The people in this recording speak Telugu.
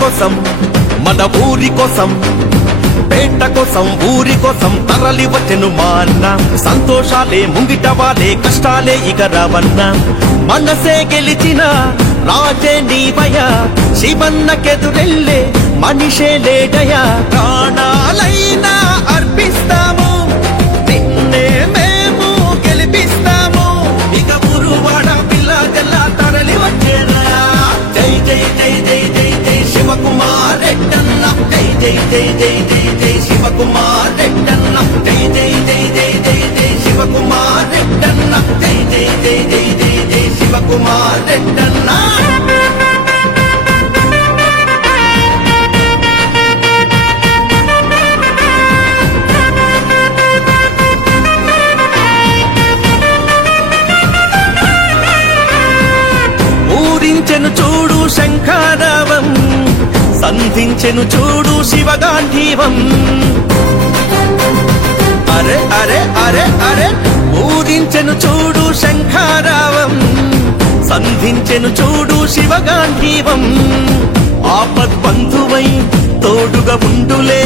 కోసం మన ఊరి కోసం, పేట కోసం ఊరి కోసం తరలి వచ్చెను మా అన్న. సంతోషాలే ముంగిట వాలే, కష్టాలే ఇక రావన్నా. మనసే గెలిచిన రాజే నీవయ్యా, శివన్నకెదురెళ్ళే మనిషే లేడయా. ప్రాణాలైనా అర్పిస్తాము, నిన్నే మేము గెలిపిస్తాము. ఇక ఊరువాడ పిల్ల జల్లా తరలి వచ్చేరా. జై జై జై జై జై జై శివకుమార్ రెడ్డన్న, జై జై జై జై జై జై శివకుమార్ రెడ్డన్న, జై జై జై జై జై జై శివకుమార్ రెడ్డన్న, జై జై జై జై జై జై శివకుమార్ రెడ్డన్న. ఊరించెను చూడు శంఖారావం, సంధించెను చూడు శివగాంధీవం. అరే అరే అరే అరే ఊరించెను చూడు శంఖారావం, సంధించెను చూడు శివగాంధీవం. ఆపద్బంధువై తోడుగా ఉండులే